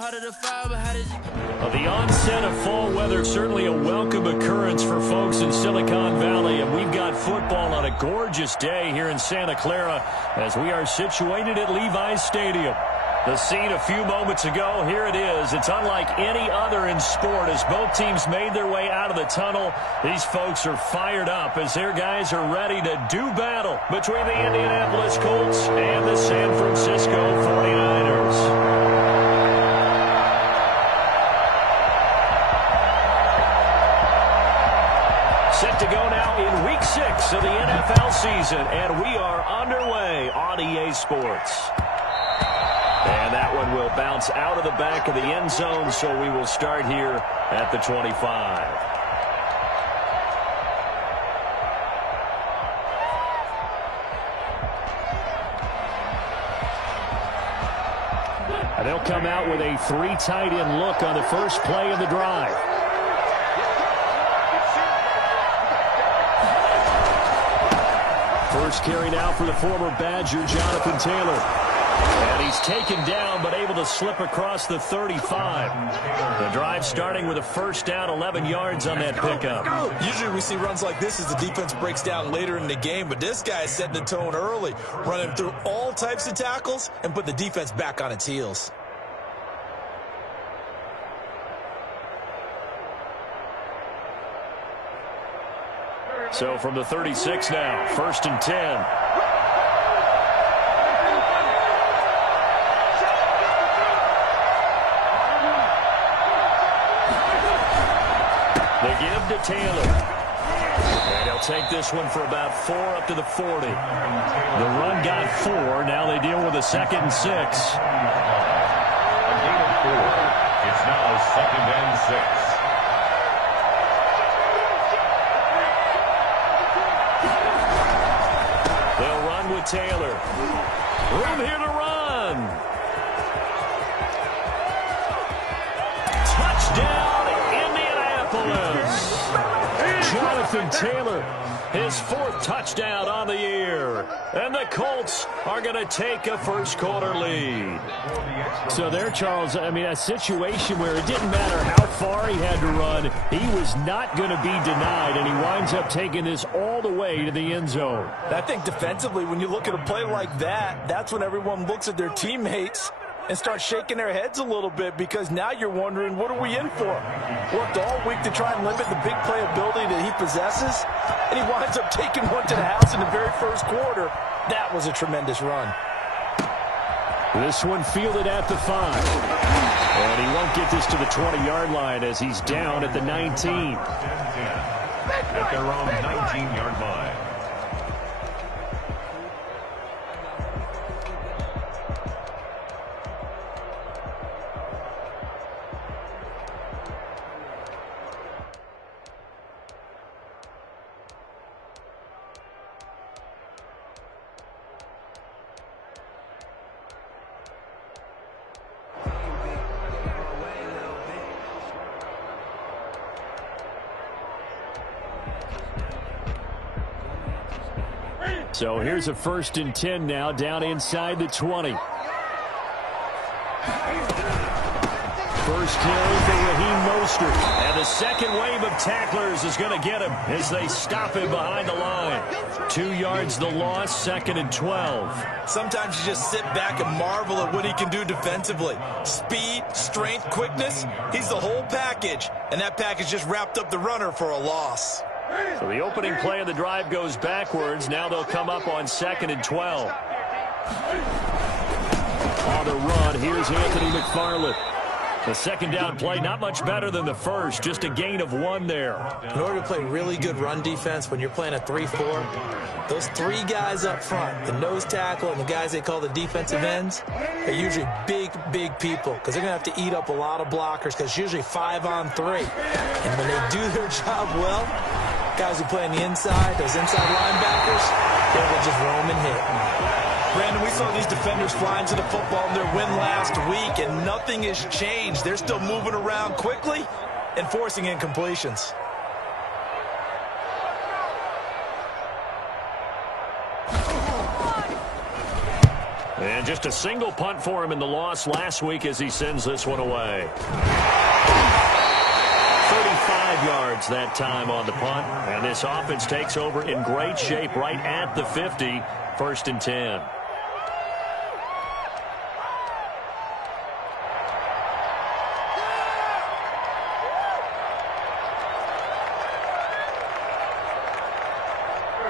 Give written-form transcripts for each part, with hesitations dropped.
The onset of fall weather, certainly a welcome occurrence for folks in Silicon Valley, and we've got football on a gorgeous day here in Santa Clara as we are situated at Levi's Stadium. The scene a few moments ago, here it is. It's unlike any other in sport as both teams made their way out of the tunnel. These folks are fired up as their guys are ready to do battle between the Indianapolis Colts and the San Francisco 49ers. Set to go now in Week 6 of the NFL season, and we are underway on EA Sports. And that one will bounce out of the back of the end zone, so we will start here at the 25. And they'll come out with a 3 tight end look on the first play of the drive. First carry now for the former Badger, Jonathan Taylor. And he's taken down, but able to slip across the 35. The drive starting with a first down, 11 yards on that pickup. Usually we see runs like this as the defense breaks down later in the game, but this guy is setting the tone early, running through all types of tackles and put the defense back on its heels. So from the 36 now, first and 10. They give to Taylor. And he'll take this one for about 4 up to the 40. The run got 4. Now they deal with a 2nd and 6. A gain of 4. It's now 2nd and 6. With Taylor. Room here to run. Touchdown, Indianapolis. Jonathan Taylor, his 4th touchdown on the year. And the Colts are going to take a first quarter lead. So there, Charles, I mean, a situation where it didn't matter how far he had to run, he was not going to be denied, and he winds up taking this all the way to the end zone. I think defensively, when you look at a play like that, that's when everyone looks at their teammates and starts shaking their heads a little bit, because now you're wondering, what are we in for? Worked all week to try and limit the big playability that he possesses, and he winds up taking one to the house in the very first quarter. That was a tremendous run. This one fielded at the 5. And he won't get this to the 20-yard line as he's down at the 19. At their own 19-yard line. So here's a 1st and 10 now, down inside the 20. First carry for Raheem Mostert. And the second wave of tacklers is going to get him as they stop him behind the line. 2 yards the loss, 2nd and 12. Sometimes you just sit back and marvel at what he can do defensively. Speed, strength, quickness, he's the whole package. And that package just wrapped up the runner for a loss. So the opening play of the drive goes backwards. Now they'll come up on 2nd and 12. On the run, here's Anthony McFarland. The 2nd down play, not much better than the first, just a gain of 1 there. In order to play really good run defense when you're playing a 3-4, those 3 guys up front, the nose tackle and the guys they call the defensive ends, are usually big people, because they're going to have to eat up a lot of blockers, because it's usually 5 on 3. And when they do their job well, guys who play on the inside, those inside linebackers, they will just roam and hit. Brandon, we saw these defenders fly into the football in their win last week, and nothing has changed. They're still moving around quickly and forcing incompletions. And just a single punt for him in the loss last week as he sends this one away. 35 yards that time on the punt. And this offense takes over in great shape right at the 50, 1st and 10.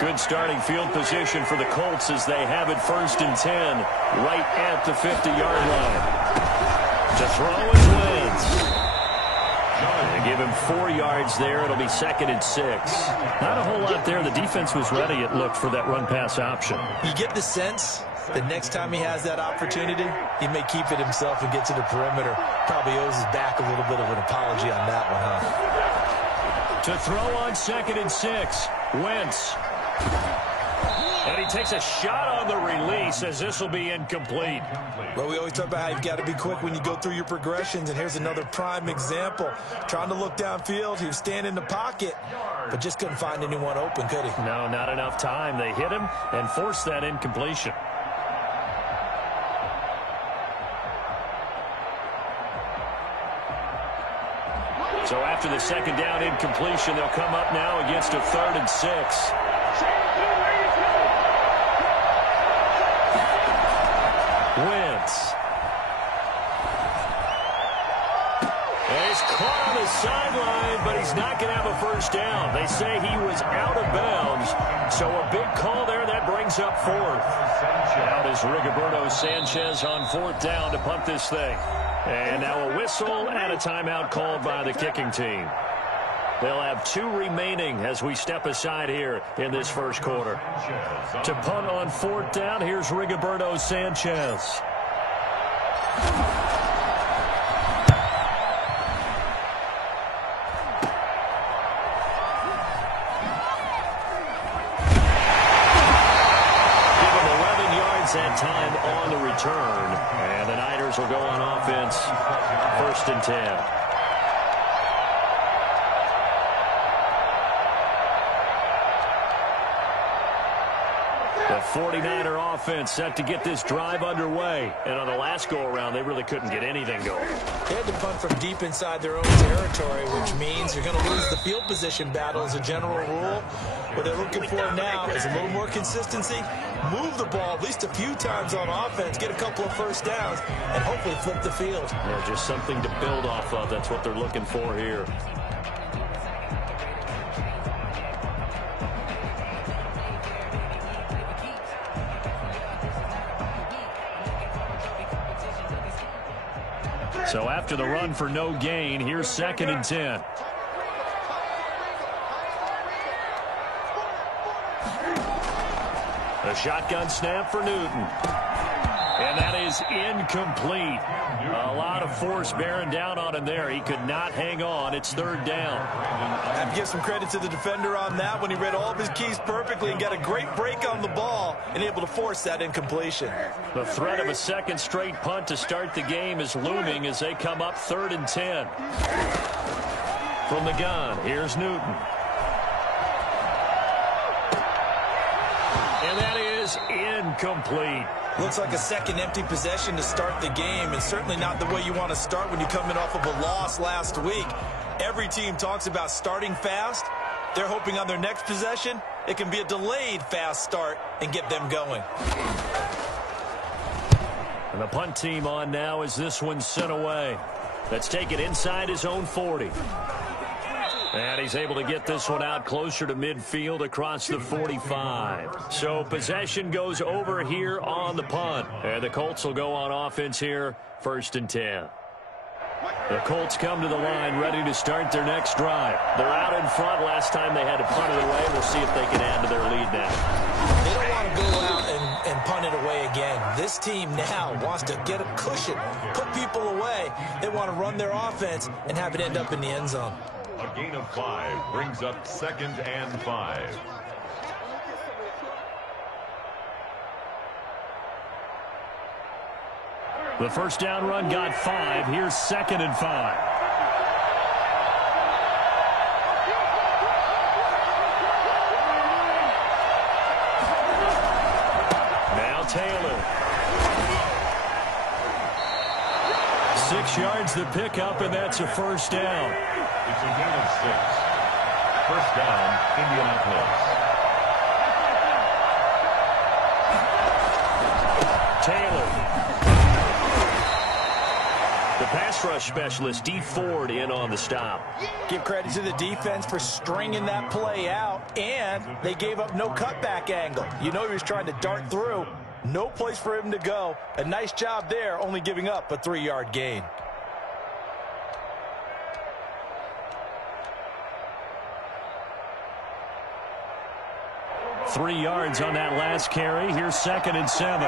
Good starting field position for the Colts as they have it 1st and 10 right at the 50-yard line. To throw is Wentz. They give him 4 yards there. It'll be 2nd and 6. Not a whole lot there. The defense was ready, it looked, for that run-pass option. You get the sense that next time he has that opportunity, he may keep it himself and get to the perimeter. Probably owes his back a little bit of an apology on that one, huh? To throw on 2nd and 6, Wentz. And he takes a shot on the release as this will be incomplete. Well, we always talk about how you've got to be quick when you go through your progressions, and here's another prime example. Trying to look downfield, he was standing in the pocket, but just couldn't find anyone open, could he? No, not enough time. They hit him and forced that incompletion. So after the 2nd down incompletion, they'll come up now against a 3rd and 6. Wentz. And he's caught on the sideline, but he's not going to have a 1st down. They say he was out of bounds, so a big call there. That brings up 4th. Out is Rigoberto Sanchez on 4th down to punt this thing. And now a whistle and a timeout called by the kicking team. They'll have 2 remaining as we step aside here in this 1st quarter. To punt on 4th down, here's Rigoberto Sanchez. Give him 11 yards that time on the return. And the Niners will go on offense, 1st and 10. The 49er offense set to get this drive underway. And on the last go-around, they really couldn't get anything going. They had to punt from deep inside their own territory, which means you're going to lose the field position battle as a general rule. What they're looking for now is a little more consistency, move the ball at least a few times on offense, get a couple of 1st downs, and hopefully flip the field. Yeah, just something to build off of. That's what they're looking for here. So after the run for no gain, here's 2nd and 10. A shotgun snap for Newton. And that is incomplete. A lot of force bearing down on him there. He could not hang on. It's 3rd down. I have to give some credit to the defender on that one. He read all of his keys perfectly and got a great break on the ball and able to force that incompletion. The threat of a 2nd straight punt to start the game is looming as they come up 3rd and 10. From the gun, here's Newton. And that is incomplete. Looks like a 2nd empty possession to start the game, and certainly not the way you want to start when you're coming off of a loss last week. Every team talks about starting fast. They're hoping on their next possession, it can be a delayed fast start and get them going. And the punt team on now as this one's sent away. Let's take it inside his own 40. And he's able to get this one out closer to midfield across the 45. So possession goes over here on the punt. And the Colts will go on offense here, 1st and 10. The Colts come to the line ready to start their next drive. They're out in front. Last time they had to punt it away. We'll see if they can add to their lead now. They don't want to go out and punt it away again. This team now wants to get a cushion, put people away. They want to run their offense and have it end up in the end zone. A gain of 5 brings up 2nd and 5. The 1st down run got 5. Here's 2nd and 5. Now Taylor. 6 yards to pick up, and that's a first down. It's a gain of 6. First down, Indianapolis. Taylor. The pass rush specialist, Dee Ford, in on the stop. Give credit to the defense for stringing that play out, and they gave up no cutback angle. You know he was trying to dart through. No place for him to go. A nice job there, only giving up a 3-yard gain. Three yards on that last carry. Here's 2nd and 7.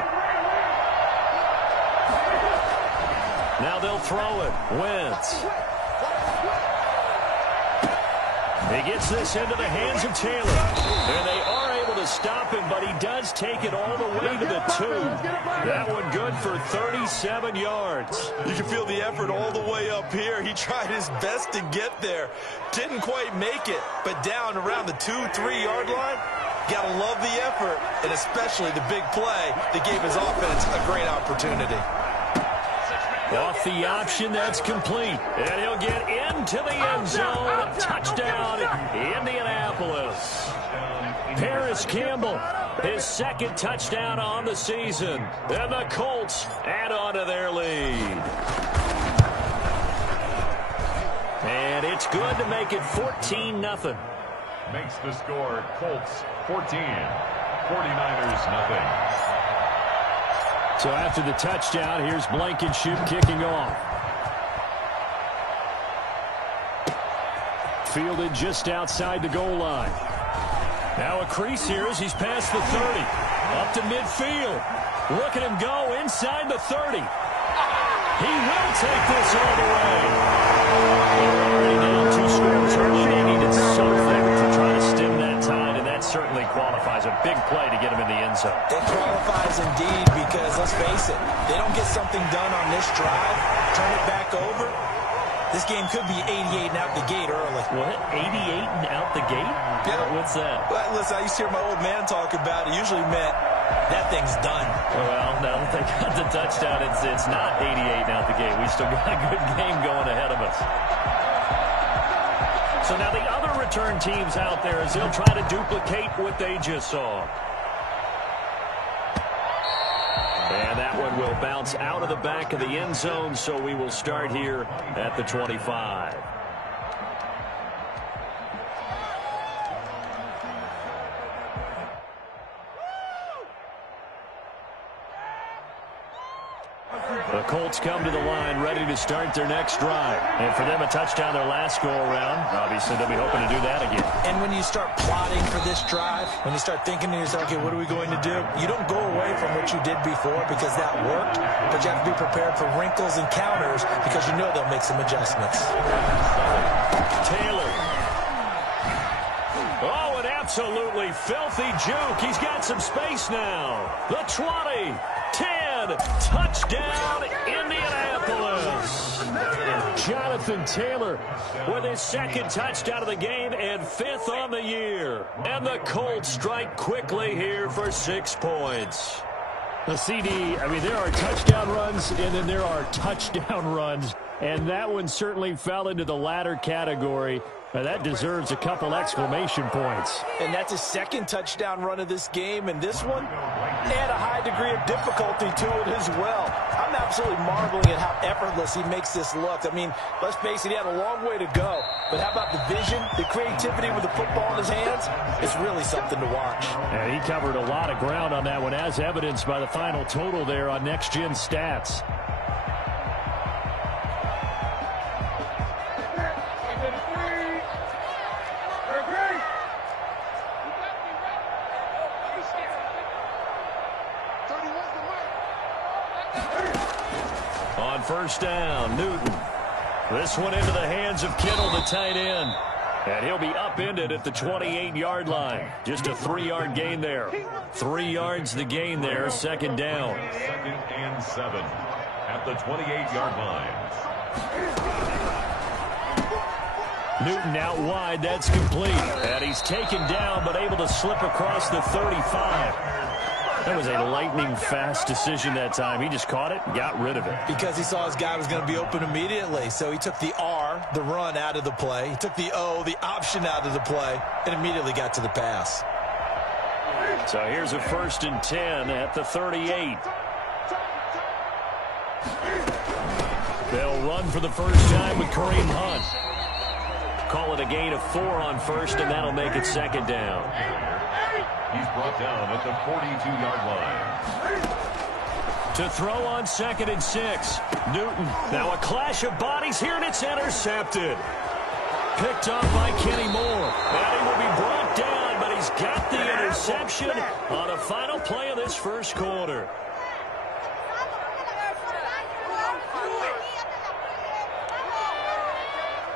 Now they'll throw it. Wentz. He gets this into the hands of Taylor. And they are able to stop him, but he does take it all the way to the 2. That one good for 37 yards. You can feel the effort all the way up here. He tried his best to get there. Didn't quite make it, but down around the 2-3-yard line. Gotta love the effort, and especially the big play that gave his offense a great opportunity. Off the option, that's complete. And he'll get into the end zone. Touchdown, Indianapolis. Paris Campbell, his 2nd touchdown on the season. And the Colts add on to their lead. And it's good to make it 14-0. Makes the score Colts 14, 49ers nothing. So after the touchdown, here's Blankenship kicking off. Fielded just outside the goal line. Now a crease here as he's past the 30. Up to midfield. Look at him go inside the 30. He will take this all the way. Already down 2 scores early. They needed something to try to stem that tide, and that certainly qualifies. A big play to get him in the end zone. It qualifies indeed because, let's face it, they don't get something done on this drive, turn it back over. This game could be 88 and out the gate early. What? 88 and out the gate? Yeah. What's that? Well, listen, I used to hear my old man talk about it. Usually meant that thing's done. Well, now that they got the touchdown, it's not 88 and out the gate. We still got a good game going ahead of us. So now the other return teams out there as they'll try to duplicate what they just saw. And that one will bounce out of the back of the end zone, so we will start here at the 25. The Colts come to the line ready to start their next drive. And for them, a touchdown their last go-around. Obviously, they'll be hoping to do that again. And when you start plotting for this drive, when you start thinking to yourself, okay, what are we going to do? You don't go away from what you did before because that worked, but you have to be prepared for wrinkles and counters because you know they'll make some adjustments. Taylor. Oh, an absolutely filthy juke. He's got some space now. The 20. 10, touchdown, Indianapolis. Jonathan Taylor with his 2nd touchdown of the game and 5th on the year. And the Colts strike quickly here for 6 points. The CD, I mean, there are touchdown runs and then there are touchdown runs. And that one certainly fell into the latter category. That deserves a couple exclamation points. And that's his 2nd touchdown run of this game. And this one, add a high degree of difficulty to it as well. I'm absolutely marveling at how effortless he makes this look. I mean, let's face it, he had a long way to go. But how about the vision, the creativity with the football in his hands? It's really something to watch. And he covered a lot of ground on that one, as evidenced by the final total there on Next Gen Stats. On first down, Newton. This one into the hands of Kittle, the tight end. And he'll be upended at the 28-yard line. Just a 3-yard gain there. 3 yards the gain there, 2nd down. 2nd and 7 at the 28-yard line. Newton out wide, that's complete. And he's taken down, but able to slip across the 35. That was a lightning-fast decision that time. He just caught it and got rid of it. Because he saw his guy was going to be open immediately. So he took the R, the run, out of the play. He took the O, the option, out of the play, and immediately got to the pass. So here's a 1st and 10 at the 38. They'll run for the first time with Kareem Hunt. Call it a gain of 4 on 1st, and that'll make it 2nd down. He's brought down at the 42-yard line. To throw on 2nd and 6. Newton. Now a clash of bodies here, and it's intercepted. Picked up by Kenny Moore. And he will be brought down, but he's got the interception on the final play of this first quarter.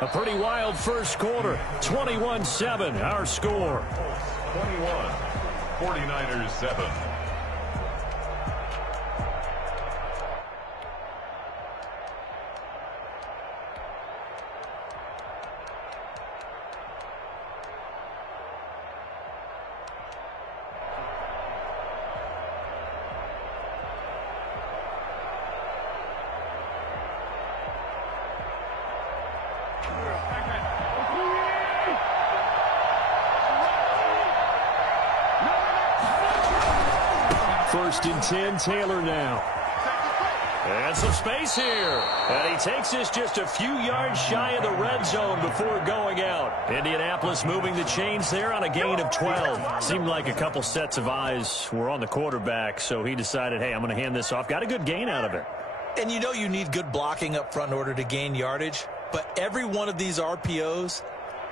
A pretty wild first quarter. 21-7, our score. 21, 49ers 7. First and 10, Taylor now. And some space here. And he takes this just a few yards shy of the red zone before going out. Indianapolis moving the chains there on a gain of 12. Seemed like a couple sets of eyes were on the quarterback, so he decided, hey, I'm going to hand this off. Got a good gain out of it. And you know you need good blocking up front in order to gain yardage. But every one of these RPOs,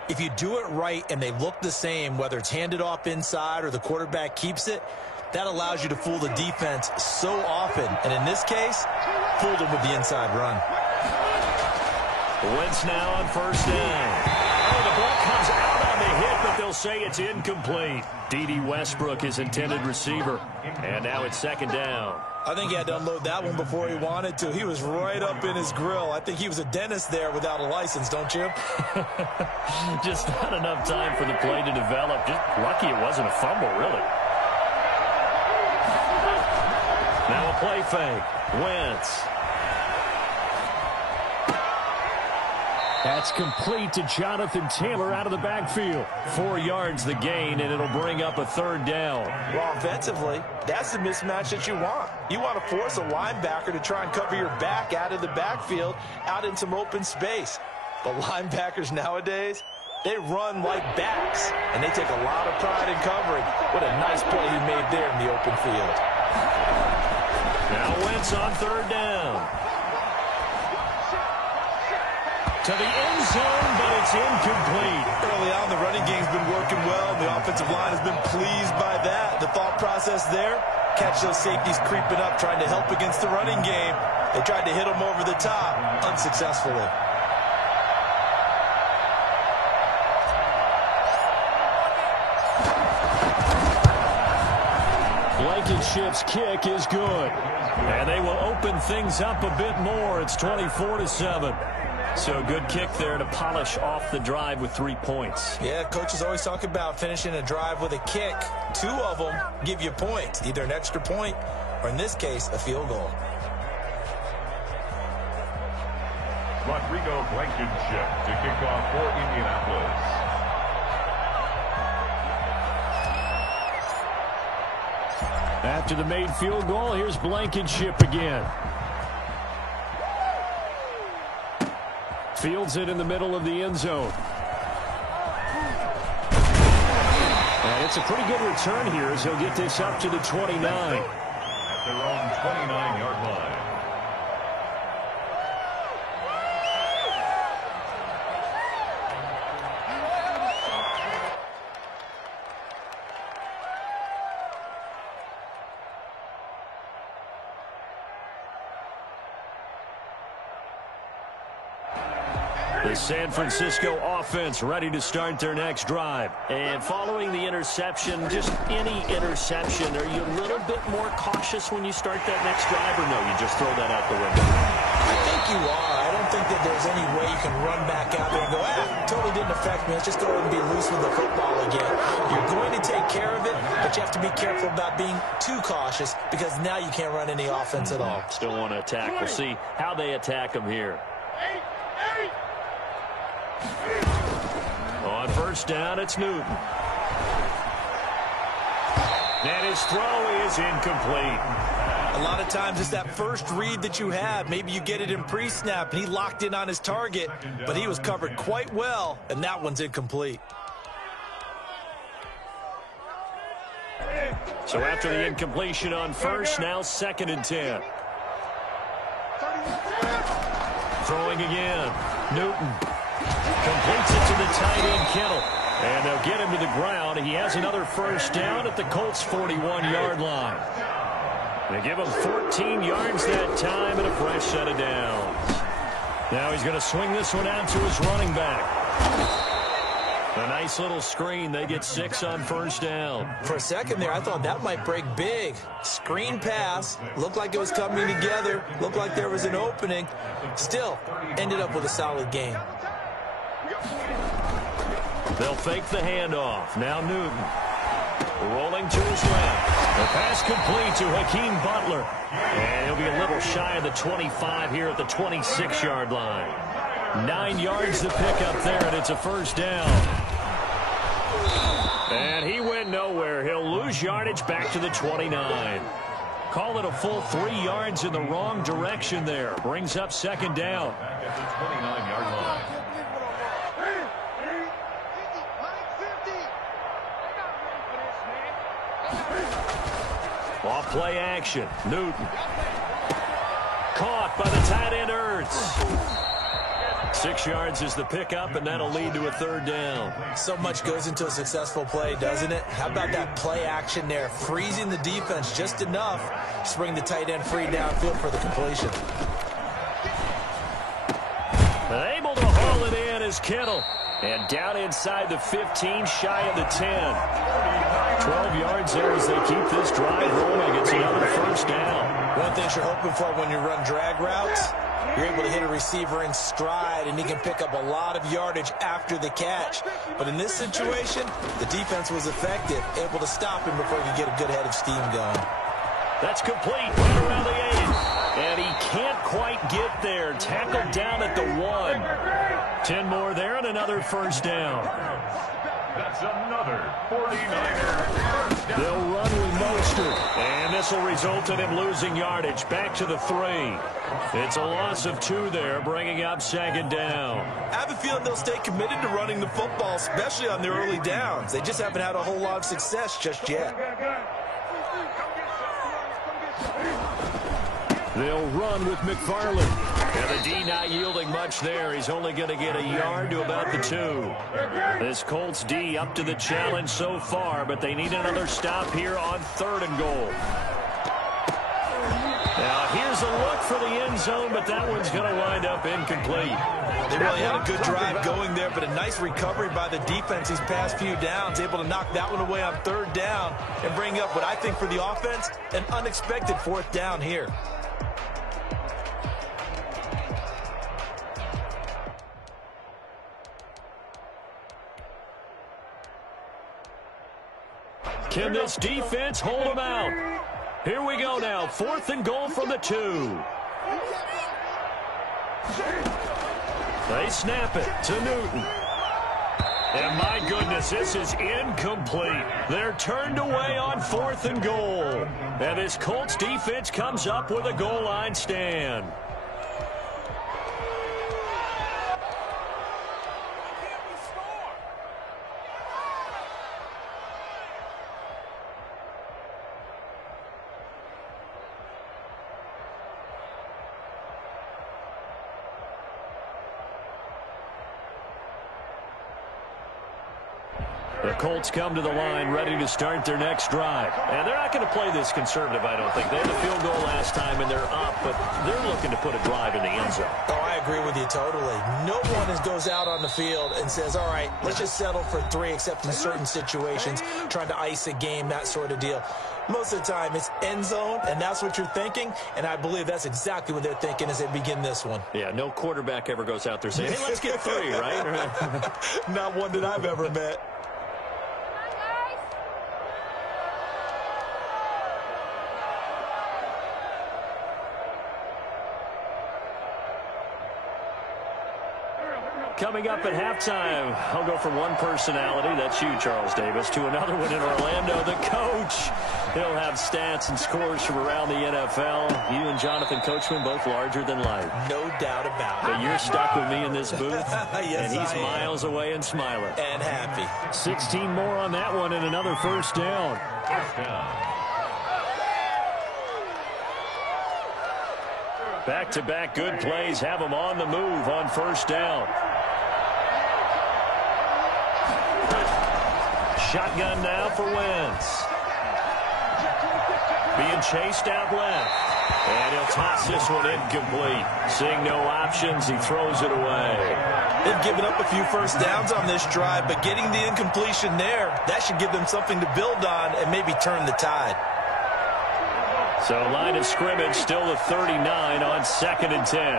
if you do it right and they look the same, whether it's handed off inside or the quarterback keeps it, that allows you to fool the defense so often. And in this case, fooled them with the inside run. Wentz now on 1st down. Oh, the ball comes out on the hit, but they'll say it's incomplete. D.D. Westbrook, his intended receiver. And now it's 2nd down. I think he had to unload that one before he wanted to. He was right up in his grill. I think he was a dentist there without a license, don't you? Just not enough time for the play to develop. Just lucky it wasn't a fumble, really. Now a play fake. Wentz. That's complete to Jonathan Taylor out of the backfield. 4 yards the gain, and it'll bring up a 3rd down. Well, offensively, that's the mismatch that you want. You want to force a linebacker to try and cover your back out of the backfield, out in some open space. But linebackers nowadays, they run like backs, and they take a lot of pride in covering. What a nice play he made there in the open field. Now Wentz on 3rd down. To the end zone, but it's incomplete. Early on, the running game's been working well, and the offensive line has been pleased by that. The thought process there, catch those safeties creeping up, trying to help against the running game. They tried to hit them over the top, unsuccessfully. Blankenship's kick is good. And they will open things up a bit more. It's 24-7. So good kick there to polish off the drive with 3 points. Yeah, coaches always talk about finishing a drive with a kick. 2 of them give you points, either an extra point or, in this case, a field goal. Rodrigo Blankenship to kick off for Indianapolis. After the made field goal, here's Blankenship again. Fields it in the middle of the end zone. And it's a pretty good return here as he'll get this up to the 29. At their own 29-yard line. The San Francisco offense ready to start their next drive. And following the interception, just any interception, are you a little bit more cautious when you start that next drive, or no, you just throw that out the window? I think you are. I don't don't think that there's any way you can run back out there and go, totally didn't affect me. Let's just go ahead and be loose with the football again. You're going to take care of it, but you have to be careful about being too cautious because now you can't run any offense at all. Still want to attack. We'll see how they attack him here. On first down, it's Newton. And his throw is incomplete. A lot of times it's that first read that you have. Maybe you get it in pre-snap, and he locked in on his target, but he was covered quite well, and that one's incomplete. So after the incompletion on first, now 2nd and 10. Throwing again. Newton completes it to the tight end, Kittle. And they'll get him to the ground. He has another first down at the Colts' 41-yard line. They give him 14 yards that time and a fresh set of downs. Now he's going to swing this one out to his running back. A nice little screen. They get 6 on first down. For a second there, I thought that might break big. Screen pass. Looked like it was coming together. Looked like there was an opening. Still, ended up with a solid game. They'll fake the handoff. Now Newton. Rolling to his left. The pass complete to Hakeem Butler. And he'll be a little shy of the 25 here at the 26-yard line. 9 yards to pick up there, and it's a first down. And he went nowhere. He'll lose yardage back to the 29. Call it a full 3 yards in the wrong direction there. Brings up 2nd down. Back at the 29-yard line. Off play action. Newton. Caught by the tight end Ertz. 6 yards is the pickup, and that'll lead to a 3rd down. So much goes into a successful play, doesn't it? How about that play action there? Freezing the defense just enough to bring the tight end free downfield for the completion. Able to haul it in is Kittle. And down inside the 15, shy of the 10. 12 yards there as they keep this drive rolling. It's another first down. One thing you're hoping for when you run drag routes, you're able to hit a receiver in stride, and he can pick up a lot of yardage after the catch. But in this situation, the defense was effective, able to stop him before he could get a good head of steam going. That's complete, right around the 8. And he can't quite get there. Tackled down at the 1. 10 more there and another first down. That's another 49er first down. They'll run with Mostert. And this will result in him losing yardage back to the 3. It's a loss of 2 there, bringing up 2nd down. I have a feeling they'll stay committed to running the football, especially on their early downs. They just haven't had a whole lot of success just yet. They'll run with McFarland. And the D not yielding much there. He's only going to get a yard to about the 2. This Colts D up to the challenge so far, but they need another stop here on 3rd and goal. Now here's a look for the end zone, but that one's going to wind up incomplete. They really had a good drive going there, but a nice recovery by the defense these past few downs, able to knock that one away on 3rd down and bring up what I think for the offense, an unexpected 4th down here. Can this defense hold them out? Here we go now. 4th and goal from the 2. They snap it to Newton. And my goodness, this is incomplete. They're turned away on 4th and goal. And this Colts defense comes up with a goal line stand. The Colts come to the line ready to start their next drive. And they're not going to play this conservative, I don't think. They had a field goal last time, and they're up, but they're looking to put a drive in the end zone. Oh, I agree with you totally. No one goes out on the field and says, all right, let's just settle for 3, except in certain situations, trying to ice a game, that sort of deal. Most of the time, it's end zone, and that's what you're thinking, and I believe that's exactly what they're thinking as they begin this one. Yeah, no quarterback ever goes out there saying, hey, let's get 3, right? Not one that I've ever met. Coming up at halftime, I'll go from one personality, that's you, Charles Davis, to another one in Orlando, the coach. He'll have stats and scores from around the NFL. You and Jonathan Coachman, both larger than life. No doubt about it. But you're stuck with me in this booth, yes, and he's miles away and smiling. And happy. 16 more on that one and another first down. First down. Back-to-back good plays have them on the move on first down. Shotgun now for Wentz. Being chased out left. And he'll toss this one incomplete. Seeing no options, he throws it away. They've given up a few first downs on this drive, but getting the incompletion there, that should give them something to build on and maybe turn the tide. So line of scrimmage still the 39 on 2nd and 10.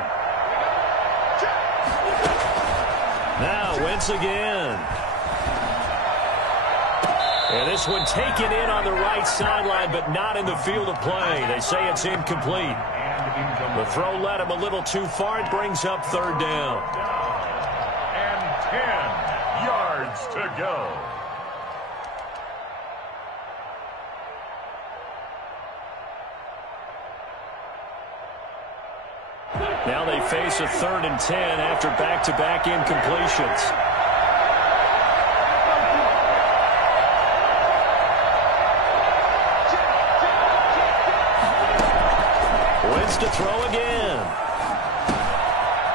Now Wentz again. And this one taken in on the right sideline, but not in the field of play. They say it's incomplete. The throw led him a little too far. It brings up 3rd down. And 10 yards to go. Now they face a 3rd and 10 after back-to-back incompletions. Wentz to throw again.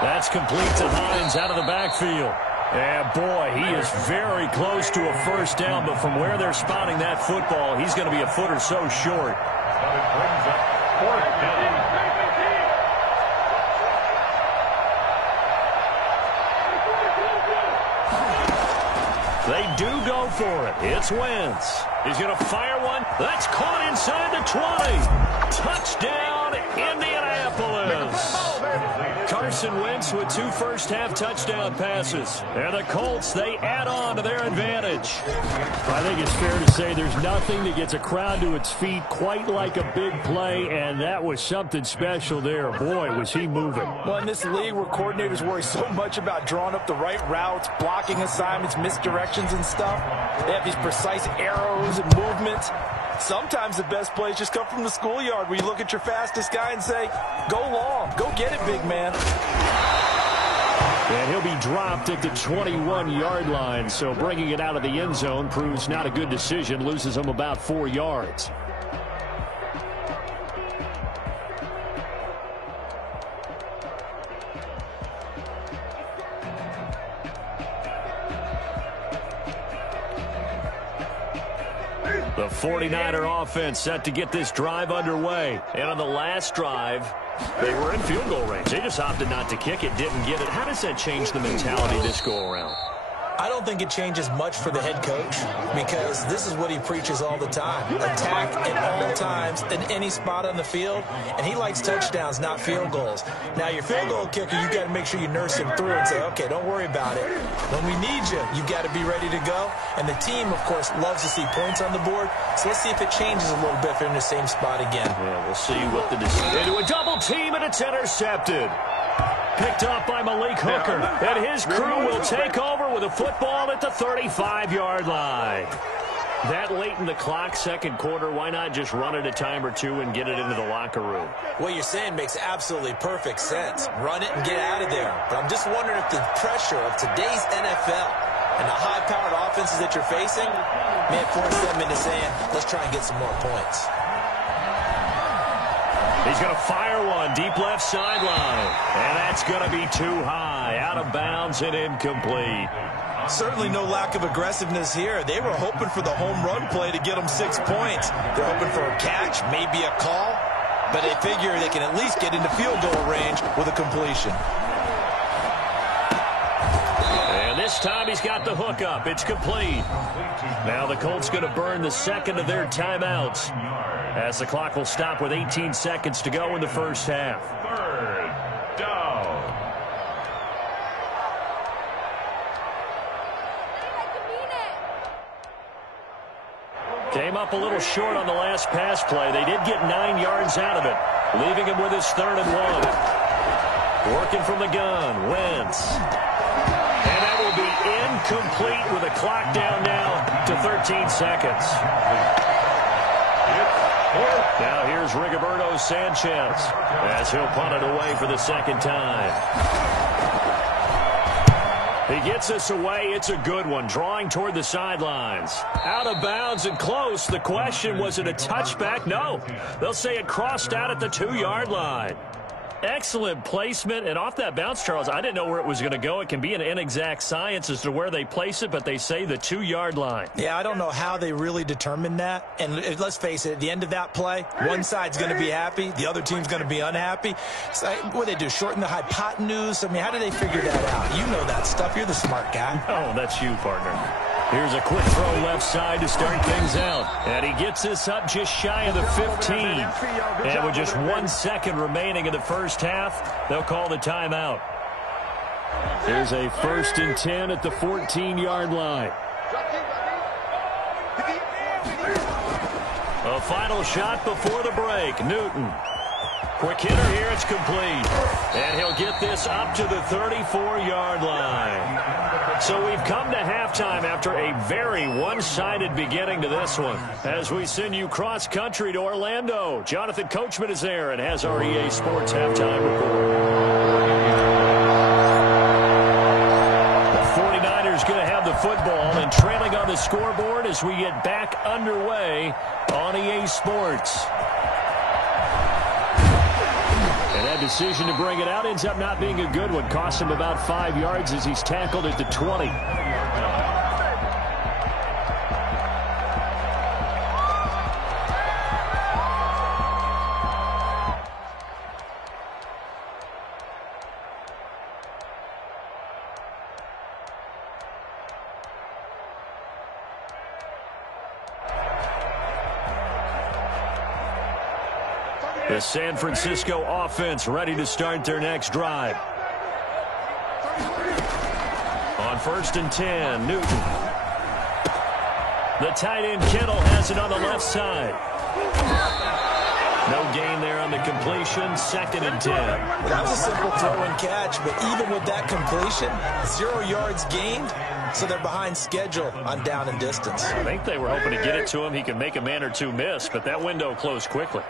That's complete to Hines out of the backfield. And boy, he is very close to a first down, but from where they're spotting that football, he's going to be a foot or so short. But it brings up 4th down. They do go for it. It's Wentz. He's going to fire one. That's caught inside the 20. Touchdown, Indianapolis. Carson Wentz with 2 first-half touchdown passes. And the Colts, they add on to their advantage. I think it's fair to say there's nothing that gets a crowd to its feet quite like a big play, and that was something special there. Boy, was he moving. Well, in this league where coordinators worry so much about drawing up the right routes, blocking assignments, misdirections and stuff, they have these precise arrows and movements. Sometimes the best plays just come from the schoolyard where you look at your fastest guy and say, go long, go get it, big man. And he'll be dropped at the 21-yard line, so bringing it out of the end zone proves not a good decision, loses him about 4 yards. The 49er offense set to get this drive underway. And on the last drive, they were in field goal range. They just opted not to kick it, didn't get it. How does that change the mentality this go-around? I don't think it changes much for the head coach because this is what he preaches all the time. Attack at all times in any spot on the field, and he likes touchdowns, not field goals. Now, your field goal kicker, you got to make sure you nurse him through and say, okay, don't worry about it. When we need you, you got to be ready to go. And the team, of course, loves to see points on the board. So let's see if it changes a little bit if they're in the same spot again. Yeah, we'll see what the decision. Into a double team, and it's intercepted. Picked off by Malik Hooker, and his crew will take over with a football at the 35-yard line. That late in the clock, second quarter, why not just run it a time or two and get it into the locker room? What you're saying makes absolutely perfect sense. Run it and get out of there. But I'm just wondering if the pressure of today's NFL and the high-powered offenses that you're facing may force them into saying, let's try and get some more points. He's going to fire one deep left sideline. And that's going to be too high. Out of bounds and incomplete. Certainly no lack of aggressiveness here. They were hoping for the home run play to get them 6 points. They're hoping for a catch, maybe a call, but they figure they can at least get into field goal range with a completion. And this time he's got the hook up. It's complete. Now the Colts going to burn the second of their timeouts as the clock will stop with 18 seconds to go in the first half. Third down. Came up a little short on the last pass play. They did get 9 yards out of it, leaving him with his 3rd and 1. Working from the gun, Wentz. And that will be incomplete with a clock down now to 13 seconds. Now here's Rigoberto Sanchez as he'll punt it away for the second time. He gets us away. It's a good one, drawing toward the sidelines. Out of bounds and close. The question, was it a touchback? No. They'll say it crossed out at the 2-yard line. Excellent placement, and off that bounce, Charles, I didn't know where it was going to go. It can be an inexact science as to where they place it, but they say the 2-yard line. Yeah, I don't know how they really determined that. And let's face it, at the end of that play, one side's going to be happy, the other team's going to be unhappy. So, what do they do, shorten the hypotenuse? I mean, how do they figure that out? You know that stuff. You're the smart guy. Oh, that's you, partner. Here's a quick throw left side to start things out. And he gets us up just shy of the 15. And with just 1 second remaining in the first half, they'll call the timeout. Here's a 1st and 10 at the 14-yard line. A final shot before the break. Newton. Quick hitter here. It's complete. And he'll get this up to the 34-yard line. So we've come to halftime after a very one-sided beginning to this one. As we send you cross-country to Orlando, Jonathan Coachman is there and has our EA Sports halftime report. The 49ers going to have the football and trailing on the scoreboard as we get back underway on EA Sports. And that decision to bring it out ends up not being a good one. Cost him about 5 yards as he's tackled at the 20. The San Francisco offense ready to start their next drive. On 1st and 10, Newton. The tight end Kittle has it on the left side. No gain there on the completion. 2nd and 10. That was a simple throw and catch, but even with that completion, 0 yards gained, so they're behind schedule on down and distance. I think they were hoping to get it to him. He could make a man or two miss, but that window closed quickly.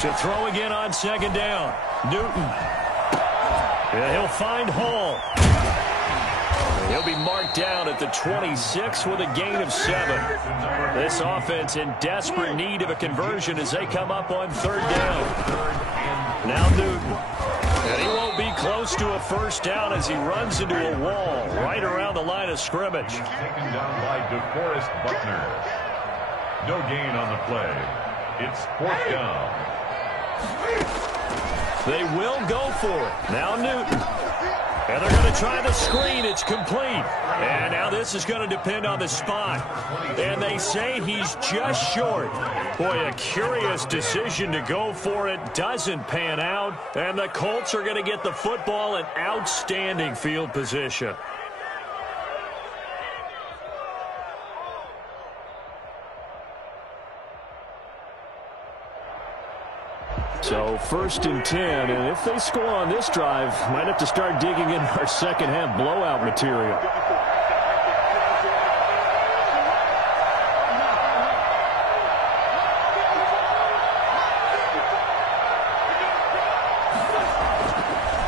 To throw again on 2nd down. Newton. And he'll find Hall. He'll be marked down at the 26 with a gain of 7. This offense in desperate need of a conversion as they come up on 3rd down. Now Newton. And he won't be close to a 1st down as he runs into a wall right around the line of scrimmage. Taken down by DeForest Buckner. No gain on the play. It's 4th down. They will go for it. Now Newton. And they're going to try the screen. It's complete. And now this is going to depend on the spot. And they say he's just short. Boy, a curious decision to go for it. Doesn't pan out. And the Colts are going to get the football in outstanding field position. So 1st and 10, and if they score on this drive, might have to start digging in our second half blowout material.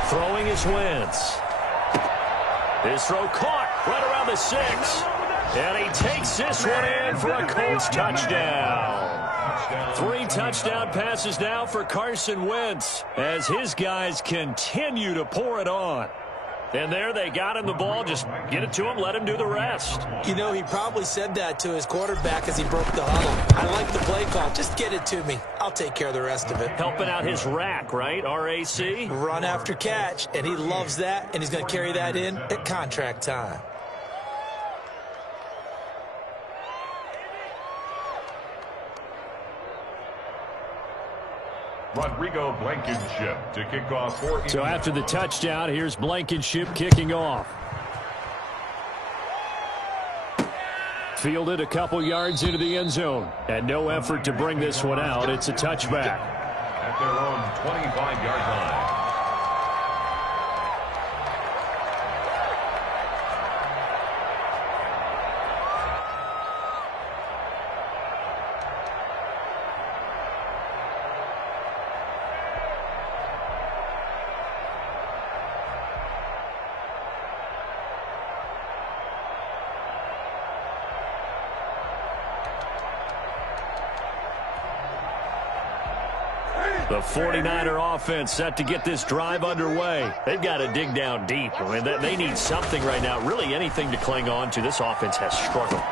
Throwing is Wentz. His throw caught right around the 6. And he takes this one in for a Colts touchdown. 3 touchdown passes now for Carson Wentz as his guys continue to pour it on. And there they got him the ball. Just get it to him, let him do the rest. You know, he probably said that to his quarterback as he broke the huddle. I like the play call. Just get it to me. I'll take care of the rest of it. Helping out his rack, right? RAC? Run after catch, and he loves that, and he's going to carry that in at contract time. Rodrigo Blankenship to kick off for Indiana. So after the touchdown, here's Blankenship kicking off. Fielded a couple yards into the end zone. And no effort to bring this one out. It's a touchback. At their own 25-yard line. The 49er offense set to get this drive underway. They've got to dig down deep. I mean, they need something right now, really anything to cling on to. This offense has struggled.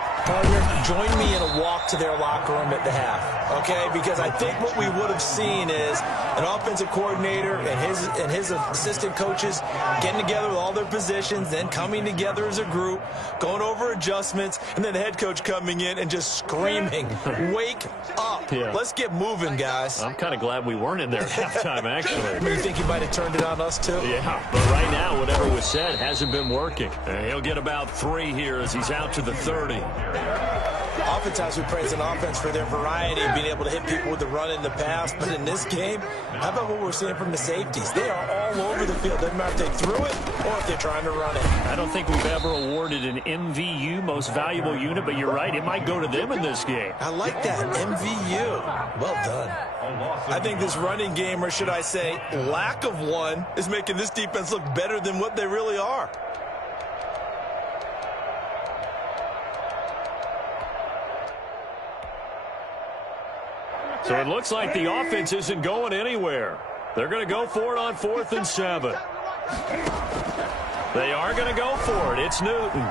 Join me in a walk to their locker room at the half, okay? Because I think what we would have seen is an offensive coordinator and his assistant coaches getting together with all their positions, then coming together as a group, going over adjustments, and then the head coach coming in and just screaming, "Wake up. Yeah. Let's get moving, guys." I'm kind of glad we weren't in there at halftime, actually. You think he might have turned it on us, too? Yeah, but right now, whatever was said hasn't been working. He'll get about 3 here as he's out to the 30. Oftentimes we praise an offense for their variety and being able to hit people with the run and the pass. But in this game, how about what we're seeing from the safeties? They are all over the field. Doesn't matter if they threw it or if they're trying to run it. I don't think we've ever awarded an MVU, most valuable unit, but you're right. It might go to them in this game. I like that. MVU. Well done. I think this running game, or should I say lack of one, is making this defense look better than what they really are. So it looks like the offense isn't going anywhere. They're going to go for it on 4th and 7. They are going to go for it. It's Newton.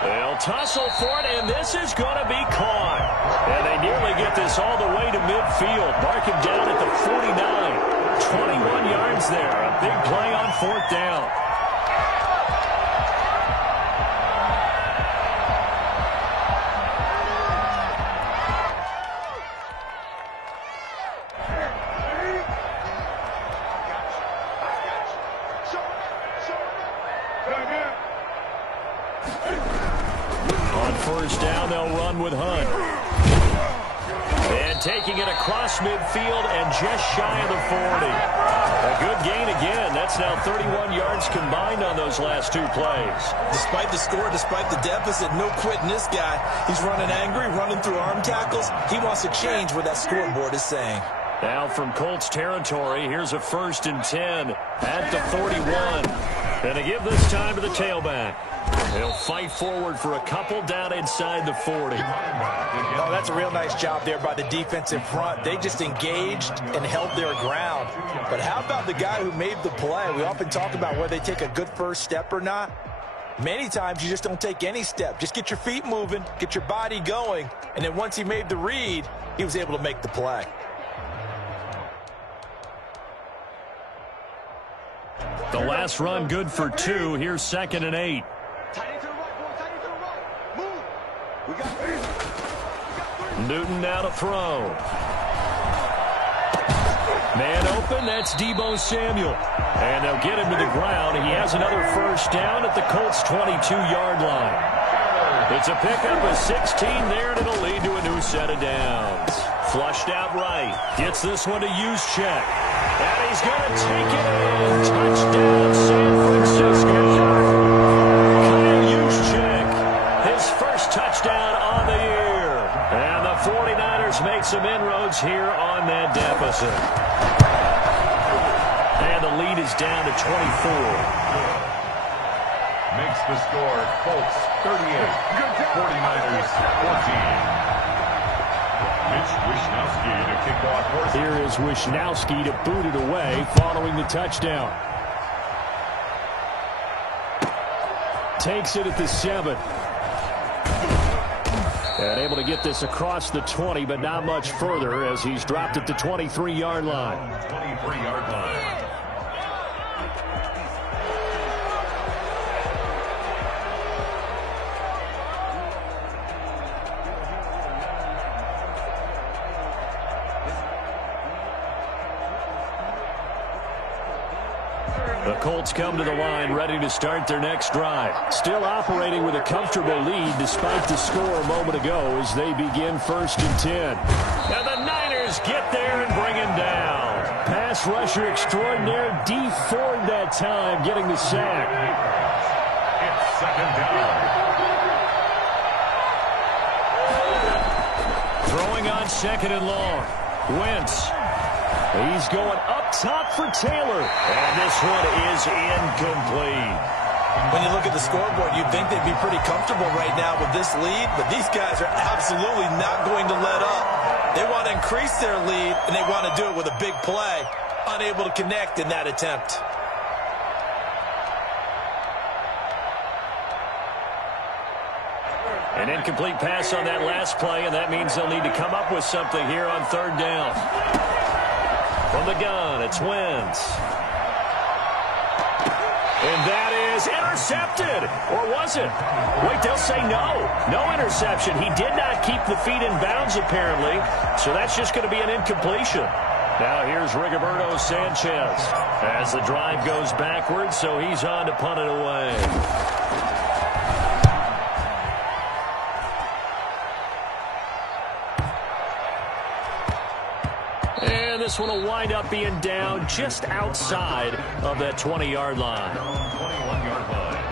They'll tussle for it, and this is going to be caught. And they nearly get this all the way to midfield. Mark him down at the 49. 21 yards there. A big play on 4th down. First down, they'll run with Hunt. And taking it across midfield and just shy of the 40. A good gain again. That's now 31 yards combined on those last 2 plays. Despite the score, despite the deficit, no quitting this guy. He's running angry, running through arm tackles. He wants to change what that scoreboard is saying. Now from Colts territory, here's a 1st and 10 at the 41. And they give this time to the tailback. They'll fight forward for a couple down inside the 40. Oh, that's a real nice job there by the defensive front. They just engaged and held their ground. But how about the guy who made the play? We often talk about whether they take a good first step or not. Many times you just don't take any step. Just get your feet moving, get your body going, and then once he made the read, he was able to make the play. The last run good for 2. Here's 2nd and 8. Newton now to throw. Man open, that's Deebo Samuel. And they'll get him to the ground. He has another first down at the Colts' 22-yard line. It's a pickup of 16 there, and it'll lead to a new set of downs. Flushed out right. Gets this one to Juszczyk. And he's going to take it in. Touchdown, San Francisco. Kyle Juszczyk, his first touchdown on the year. And the 49ers make some inroads here on that deficit. And the lead is down to 24. Makes the score Colts 38, 49ers 14. Mitch Wishnowsky to kick off. Here is Wishnowsky to boot it away following the touchdown. takes it at the 7. And able to get this across the 20, but not much further as he's dropped at the 23-yard line. 23-yard line. The Colts come to the line ready to start their next drive. Still operating with a comfortable lead despite the score a moment ago as they begin 1st and 10. And the Niners get there and bring him down. Pass rusher extraordinaire, Dee Ford that time getting the sack. It's 2nd down. Throwing on 2nd and long. Wentz. He's going up top for Taylor. And this one is incomplete. When you look at the scoreboard, you'd think they'd be pretty comfortable right now with this lead, but these guys are absolutely not going to let up. They want to increase their lead, and they want to do it with a big play. Unable to connect in that attempt. An incomplete pass on that last play, and that means they'll need to come up with something here on 3rd down. From the gun, it's Wentz. And that is intercepted. Or was it? Wait, they'll say no. No interception. He did not keep the feet in bounds, apparently. So that's just going to be an incompletion. Now here's Rigoberto Sanchez as the drive goes backwards, so he's on to punt it away. This one will wind up being down just outside of that 20-yard line. 21-yard line.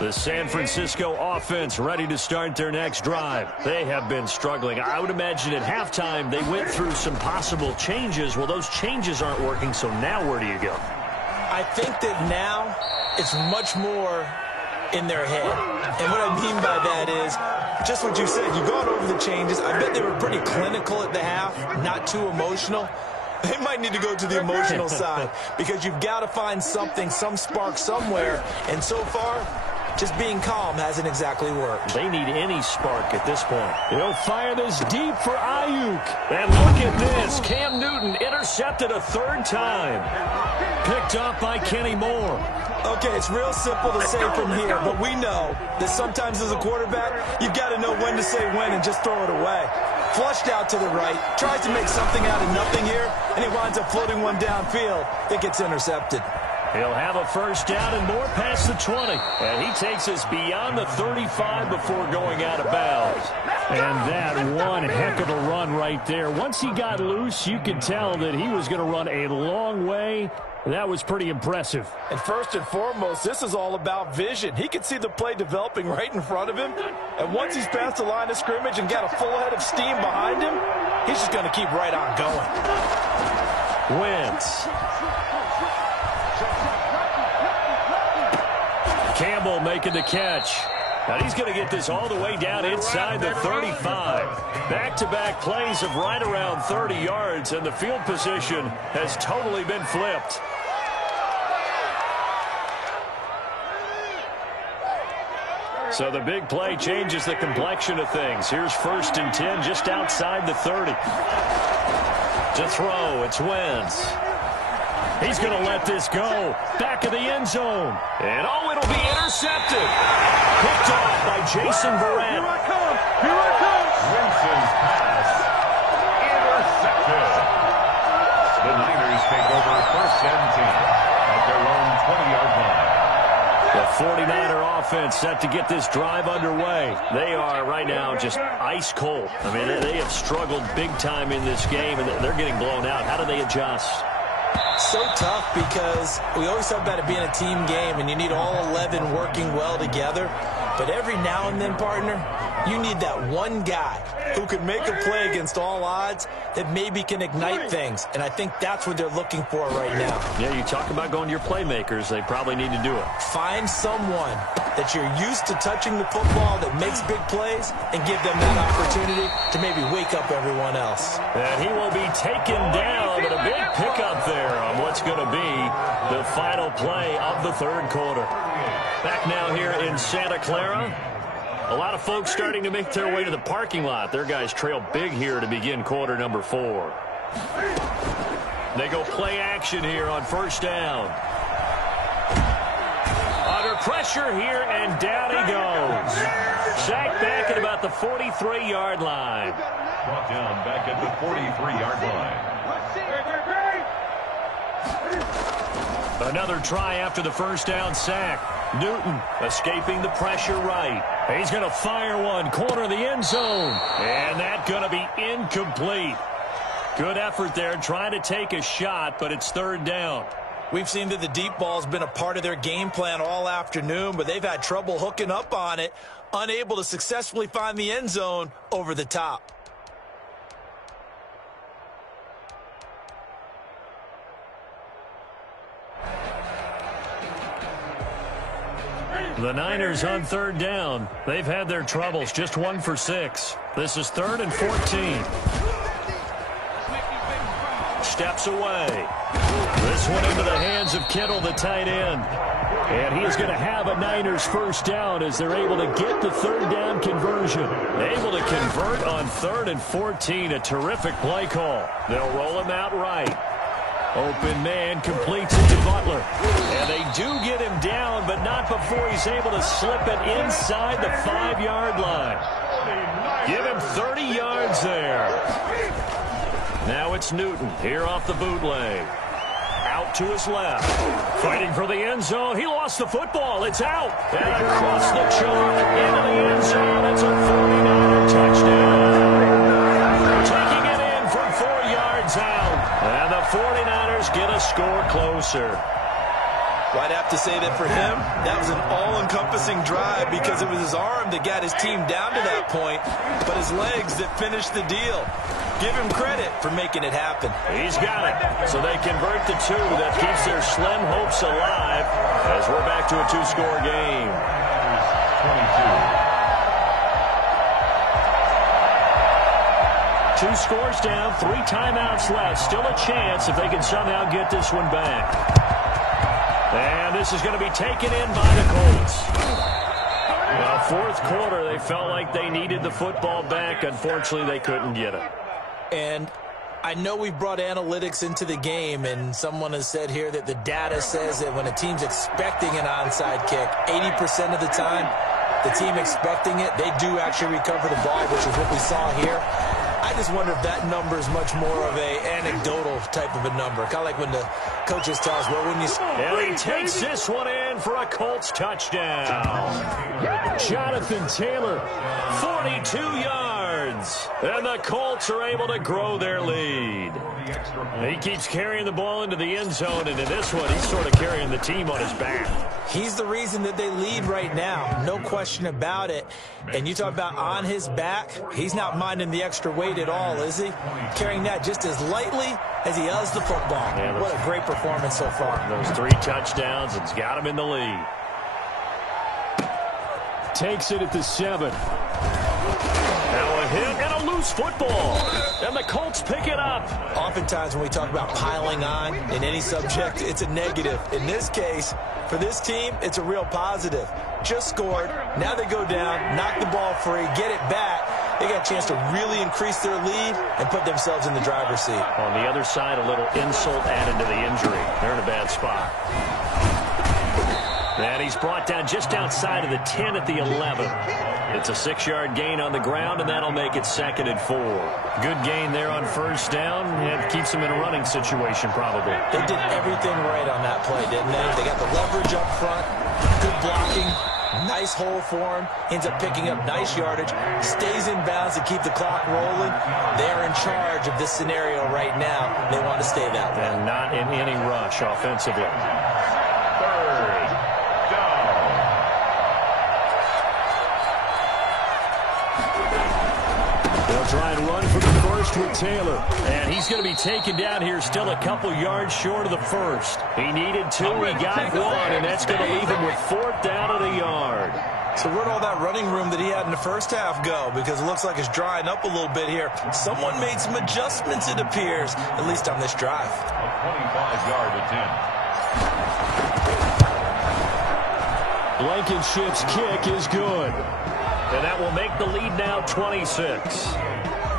The San Francisco offense ready to start their next drive. They have been struggling. I would imagine at halftime they went through some possible changes. Well, those changes aren't working, so now where do you go? I think that now it's much more in their head. And what I mean by that is just what you said. You've gone over the changes. I bet they were pretty clinical at the half, not too emotional. They might need to go to the emotional side because you've got to find something, some spark somewhere. And so far, just being calm hasn't exactly worked. They need any spark at this point. They'll fire this deep for Ayuk. And look at this. Cam Newton intercepted a 3rd time. Picked off by Kenny Moore. Okay, it's real simple to say from here, but we know that sometimes as a quarterback, you've got to know when to say when and just throw it away. Flushed out to the right, tries to make something out of nothing here, and he winds up floating one downfield that gets intercepted. He'll have a 1st down and more past the 20. And he takes us beyond the 35 before going out of bounds. And that one heck of a run right there. Once he got loose, you could tell that he was going to run a long way. That was pretty impressive. And first and foremost, this is all about vision. He could see the play developing right in front of him. And once he's past the line of scrimmage and got a full head of steam behind him, he's just going to keep right on going. Wentz. Campbell making the catch. And he's going to get this all the way down inside the 35. Back-to-back plays of right around 30 yards, and the field position has totally been flipped. So the big play changes the complexion of things. Here's 1st and 10 just outside the 30. To throw, it's Wentz. He's going to let this go. Back of the end zone. And oh, it'll be intercepted. Picked off by Jason Verrett. Here I come. Here I come. Winston's pass. Intercepted. The Niners take over 1st and 10 at their own 20-yard line. The 49er offense set to get this drive underway. They are right now just ice cold. I mean, they have struggled big time in this game, and they're getting blown out. How do they adjust? So tough because we always talk about it being a team game and you need all 11 working well together. But every now and then, partner, you need that one guy who can make a play against all odds that maybe can ignite things. And I think that's what they're looking for right now. Yeah, you talk about going to your playmakers. They probably need to do it. Find someone that you're used to touching the football that makes big plays and give them that opportunity to maybe wake up everyone else. And he will be taken down, but a big pickup there on what's going to be the final play of the third quarter. Back now here in Santa Clara. A lot of folks starting to make their way to the parking lot. Their guys trail big here to begin quarter number 4. They go play action here on first down. Under pressure here, and down he goes. Sacked back at about the 43-yard line. Brought down back at the 43-yard line. Another try after the first down sack. Newton escaping the pressure right. He's going to fire one, corner of the end zone. And that's going to be incomplete. Good effort there, trying to take a shot, but it's third down. We've seen that the deep ball's been a part of their game plan all afternoon, but they've had trouble hooking up on it, unable to successfully find the end zone over the top. The Niners on third down. They've had their troubles, just 1 for 6. This is 3rd and 14. Steps away. This one into the hands of Kittle, the tight end. And he is going to have a Niners first down as they're able to get the third down conversion. Able to convert on 3rd and 14. A terrific play call. They'll roll him out right. Open man completes it to Butler. And they do get him down, but not before he's able to slip it inside the 5-yard line. Give him 30 yards there. Now it's Newton here off the bootleg. Out to his left. Fighting for the end zone. He lost the football. It's out. And across the chalk into the end zone. It's a 49er touchdown. Taking it in from 4 yards out. And the 49ers get a score closer. Well, I'd have to say that for him, that was an all-encompassing drive because it was his arm that got his team down to that point, but his legs that finished the deal. Give him credit for making it happen. He's got it. So they convert the 2. That keeps their slim hopes alive as we're back to a 2-score game. 22. 2 scores down, 3 timeouts left. Still a chance if they can somehow get this one back. And this is going to be taken in by the Colts. Now, 4th quarter, they felt like they needed the football back. Unfortunately, they couldn't get it. And I know we've brought analytics into the game, and someone has said here that the data says that when a team's expecting an onside kick, 80% of the time, the team expecting it, they do actually recover the ball, which is what we saw here. I just wonder if that number is much more of a anecdotal type of a number. Kind of like when the coaches tell us, well, when you... And he takes this one in for a Colts touchdown. Jonathan Taylor, 42 yards. And the Colts are able to grow their lead. He keeps carrying the ball into the end zone, and in this one, he's sort of carrying the team on his back. He's the reason that they lead right now, no question about it. And you talk about on his back, he's not minding the extra weight at all, is he? Carrying that just as lightly as he does the football. Yeah, what a great performance so far. Those 3 touchdowns, it's got him in the lead. Takes it at the 7. Now a hit and a loose football. And the Colts pick it up. Oftentimes when we talk about piling on in any subject, it's a negative. In this case, for this team, it's a real positive. Just scored. Now they go down, knock the ball free, get it back. They got a chance to really increase their lead and put themselves in the driver's seat. On the other side, a little insult added to the injury. They're in a bad spot. And he's brought down just outside of the 10 at the 11. It's a 6-yard gain on the ground, and that'll make it 2nd and 4. Good gain there on first down. It keeps them in a running situation, probably. They did everything right on that play, didn't they? They got the leverage up front, good blocking, nice hole for him, ends up picking up nice yardage, stays in bounds to keep the clock rolling. They're in charge of this scenario right now. They want to stay that way. And not in any rush offensively. They'll try and run for the first with Taylor. And he's going to be taken down here still a couple yards short of the first. He needed 2, he got 1, and that's going to leave him with 4th down and a yard. So where'd all that running room that he had in the first half go? Because it looks like it's drying up a little bit here. Someone made some adjustments, it appears, at least on this drive. A 25-yard attempt. Blankenship's kick is good. And that will make the lead now 26.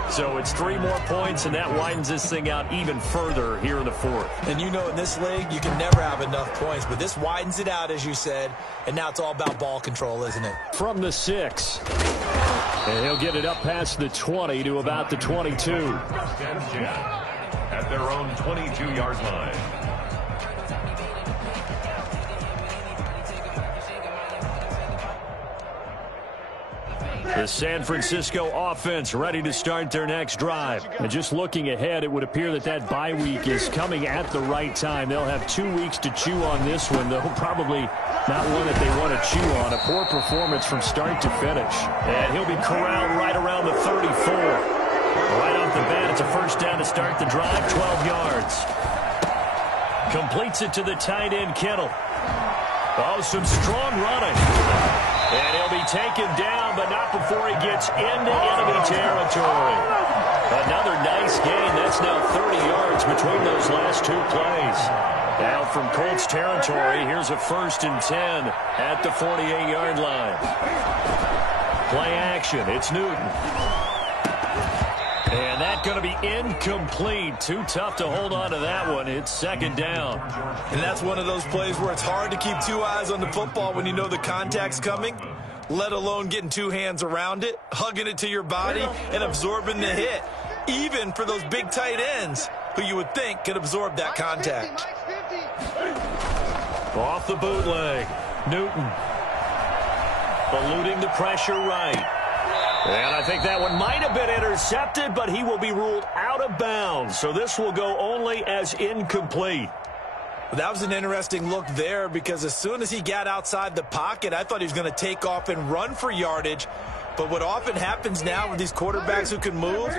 So it's 3 more points, and that widens this thing out even further here in the 4th. And you know in this league, you can never have enough points, but this widens it out, as you said, and now it's all about ball control, isn't it? From the 6. And he'll get it up past the 20 to about the 22. First and 10 at their own 22-yard line. The San Francisco offense ready to start their next drive. And just looking ahead, it would appear that that bye week is coming at the right time. They'll have 2 weeks to chew on this one, though probably not one that they want to chew on. A poor performance from start to finish. And he'll be corralled right around the 34. Right off the bat, it's a first down to start the drive, 12 yards. Completes it to the tight end, Kittle. Oh, some strong running. And he'll be taken down, but not before he gets into enemy territory. Another nice gain. That's now 30 yards between those last 2 plays. Now from Colts territory, here's a 1st and 10 at the 48-yard line. Play action. It's Newton. And that's going to be incomplete. Too tough to hold on to that one. It's 2nd down. And that's one of those plays where it's hard to keep 2 eyes on the football when you know the contact's coming, let alone getting 2 hands around it, hugging it to your body, and absorbing the hit, even for those big tight ends who you would think could absorb that contact. Off the bootleg. Newton. Eluding the pressure right. And I think that one might have been intercepted, but he will be ruled out of bounds. So this will go only as incomplete. That was an interesting look there because as soon as he got outside the pocket, I thought he was going to take off and run for yardage. But what often happens now with these quarterbacks who can move,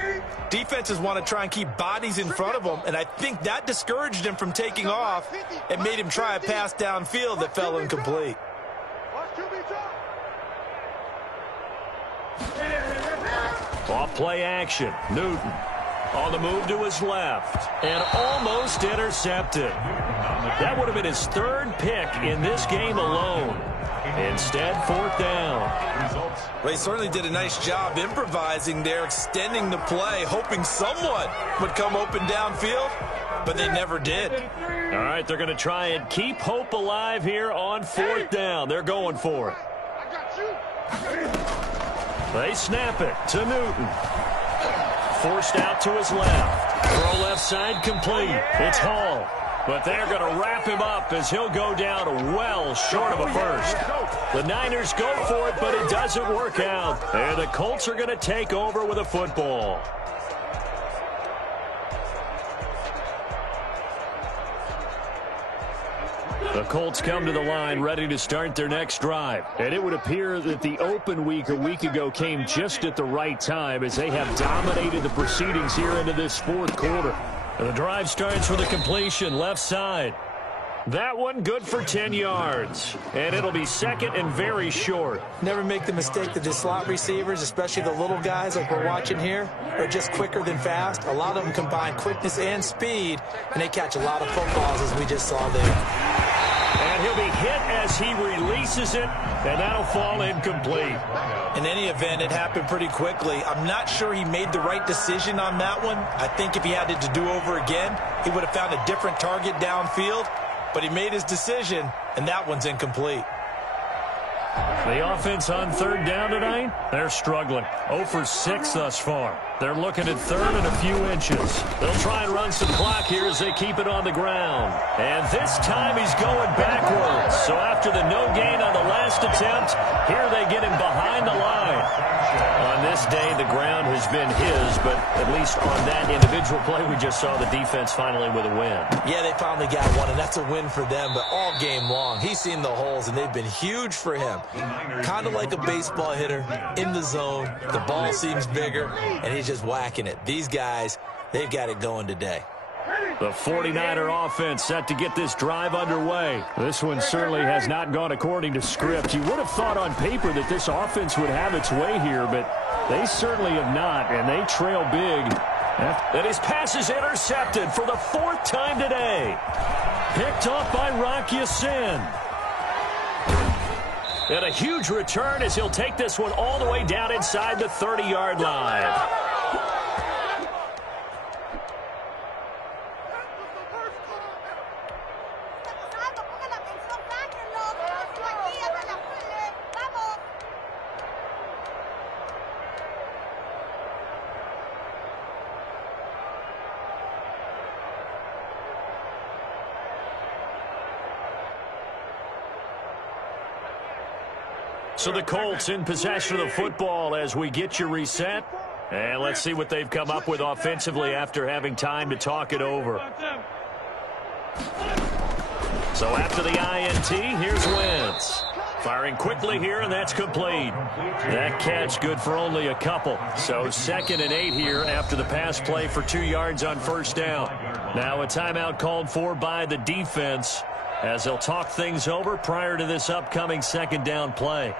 defenses want to try and keep bodies in front of them, and I think that discouraged him from taking off and made him try a pass downfield that fell incomplete. Off play action. Newton on the move to his left and almost intercepted. That would have been his 3rd pick in this game alone. Instead, 4th down. Well, he certainly did a nice job improvising there, extending the play, hoping someone would come open downfield, but they never did. All right, they're going to try and keep hope alive here on 4th down. They're going for it. They snap it to Newton. Forced out to his left. Throw left side complete. It's Hall. But they're going to wrap him up as he'll go down well short of a first. The Niners go for it, but it doesn't work out. And the Colts are going to take over with a football. The Colts come to the line ready to start their next drive. And it would appear that the open week a week ago came just at the right time as they have dominated the proceedings here into this 4th quarter. And the drive starts with a completion left side. That one good for 10 yards. And it'll be 2nd and very short. Never make the mistake that the slot receivers, especially the little guys like we're watching here, are just quicker than fast. A lot of them combine quickness and speed, and they catch a lot of footballs as we just saw there. And he'll be hit as he releases it, and that'll fall incomplete. In any event, it happened pretty quickly. I'm not sure he made the right decision on that one. I think if he had it to do over again, he would have found a different target downfield. But he made his decision, and that one's incomplete. The offense on 3rd down tonight, they're struggling. 0 for 6 thus far. They're looking at 3rd and a few inches. They'll try and run some clock here as they keep it on the ground. And this time he's going backwards. So after the no gain on the last attempt, here they get him behind the line. On this day, the ground has been his, but at least on that individual play, we just saw the defense finally with a win. Yeah, they finally got one, and that's a win for them, but all game long, he's seen the holes, and they've been huge for him. Kind of like a baseball hitter in the zone. The ball seems bigger, and he's just whacking it. These guys, they've got it going today. The 49er offense set to get this drive underway. This one certainly has not gone according to script. You would have thought on paper that this offense would have its way here, but they certainly have not, and they trail big. And his pass is intercepted for the fourth time today. Picked off by Rock Ya-Sin. And a huge return as he'll take this one all the way down inside the 30-yard line. So the Colts in possession of the football as we get you reset. And let's see what they've come up with offensively after having time to talk it over. So after the INT, here's Wentz. Firing quickly here, and that's complete. That catch good for only a couple. So 2nd and 8 here after the pass play for 2 yards on first down. Now a timeout called for by the defense as they'll talk things over prior to this upcoming 2nd down play.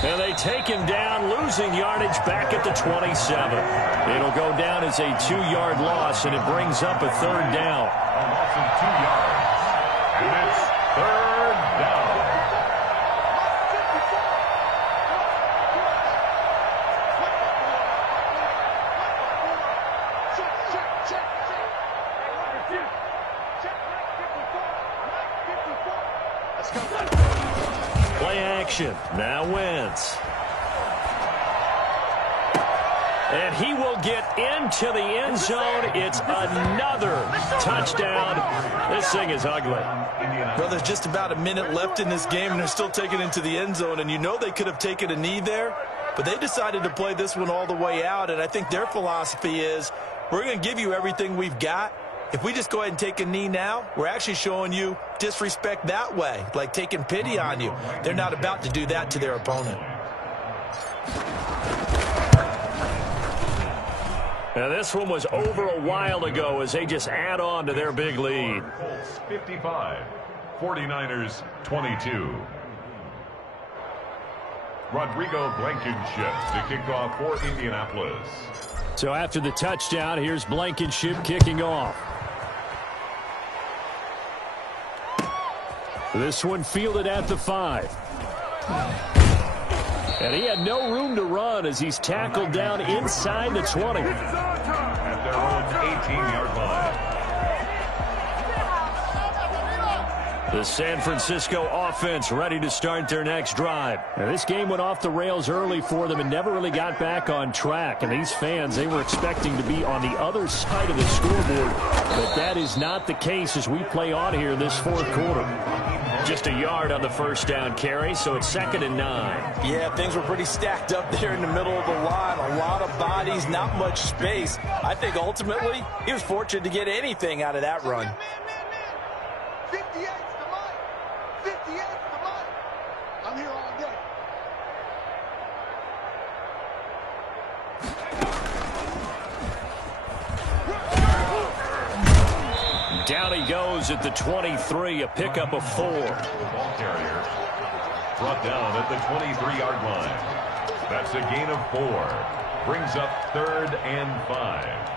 And they take him down, losing yardage back at the 27. It'll go down as a 2-yard loss, and it brings up a 3rd down. A loss of 2 yards. And it's 3rd down. Play action. Now Wentz. And he will get into the end zone. It's another touchdown. This thing is ugly. Well, there's just about a minute left in this game, and they're still taking it into the end zone. And you know they could have taken a knee there, but they decided to play this one all the way out. And I think their philosophy is, we're going to give you everything we've got. If we just go ahead and take a knee now, we're actually showing you disrespect that way, like taking pity on you. They're not about to do that to their opponent. Now this one was over a while ago as they just add on to their big lead. Colts 55, 49ers 22. Rodrigo Blankenship to kick off for Indianapolis. So after the touchdown, here's Blankenship kicking off. This one fielded at the 5. And he had no room to run as he's tackled down inside the 20. At their own 18-yard line. The San Francisco offense ready to start their next drive. Now, this game went off the rails early for them and never really got back on track. And these fans, they were expecting to be on the other side of the scoreboard. But that is not the case as we play on here this 4th quarter. Just a yard on the first down carry, so it's 2nd and 9. Yeah, things were pretty stacked up there in the middle of the line. A lot of bodies, not much space. I think ultimately he was fortunate to get anything out of that run. 58's the money. 58's the money. I'm here all day. Down he goes at the 23, a pickup of 4. Ball carrier brought down at the 23-yard line. That's a gain of 4. Brings up 3rd and 5.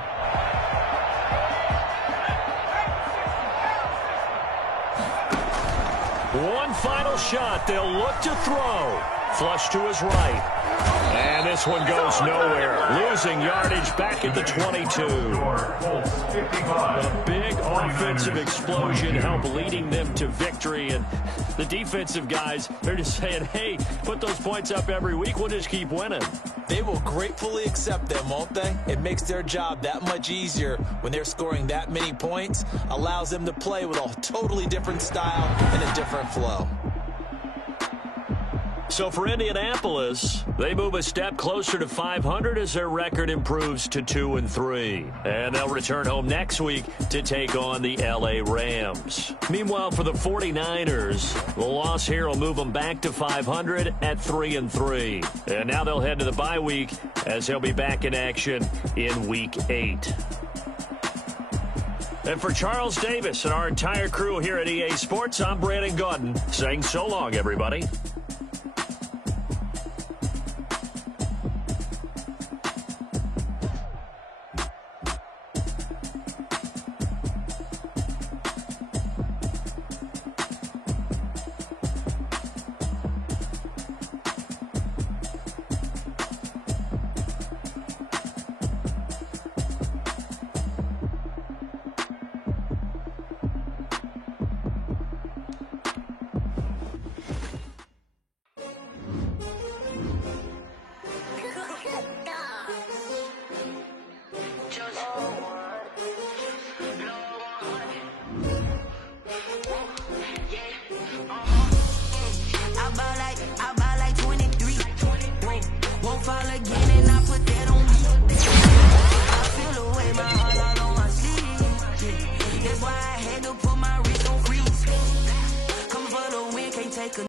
One final shot. They'll look to throw. Flush to his right. And this one goes nowhere. Losing yardage back at the 22. A big offensive explosion helped leading them to victory. And the defensive guys, they're just saying, hey, put those points up every week. We'll just keep winning. They will gratefully accept them, won't they? It makes their job that much easier when they're scoring that many points. Allows them to play with a totally different style and a different flow. So for Indianapolis, they move a step closer to 500 as their record improves to 2-3. And they'll return home next week to take on the LA Rams. Meanwhile, for the 49ers, the loss here will move them back to 500 at 3-3. And now they'll head to the bye week as they'll be back in action in Week 8. And for Charles Davis and our entire crew here at EA Sports, I'm Brandon Gaudin saying so long, everybody.